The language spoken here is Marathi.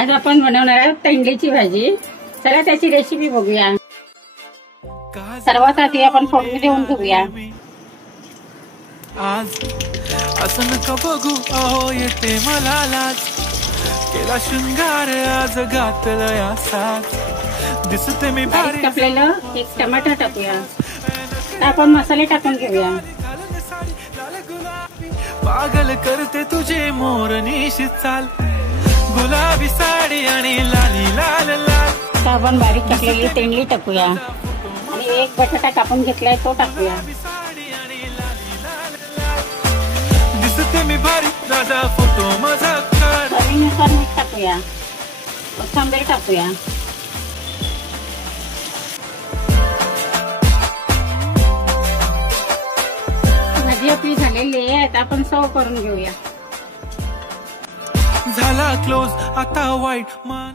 आज आपण बनवणार आहोत तेंडलीची भाजी। चला त्याची रेसिपी बघूया। सर्वात आधी आपण फोडणी देऊन घेऊया। आज असं नका बघू अहो येते मला लाज, केला शृंगार आज घातलं यासाच दिसते मी भारी। कापलेलं एक टमाटर टाकूया। आपण मसाले टाकून घेऊया। पागल करते तुझे मोरनीशी चाल, गुलाबी साडी आणि लाली लाल लाल। आपण बारीक कापलेली तेंडली टाकूया आणि एक बटाटा कापून घेतलाय तो टाकूया। दिसते मी भारी दादा फोटो माझा काढ। चवीनुसार मीठ टाकूया, कोथिंबीर टाकूया। भाजी आपली झालेली आहे, आता आपण सर्व करून घेऊया। झाला क्लोज आता वाईट मान।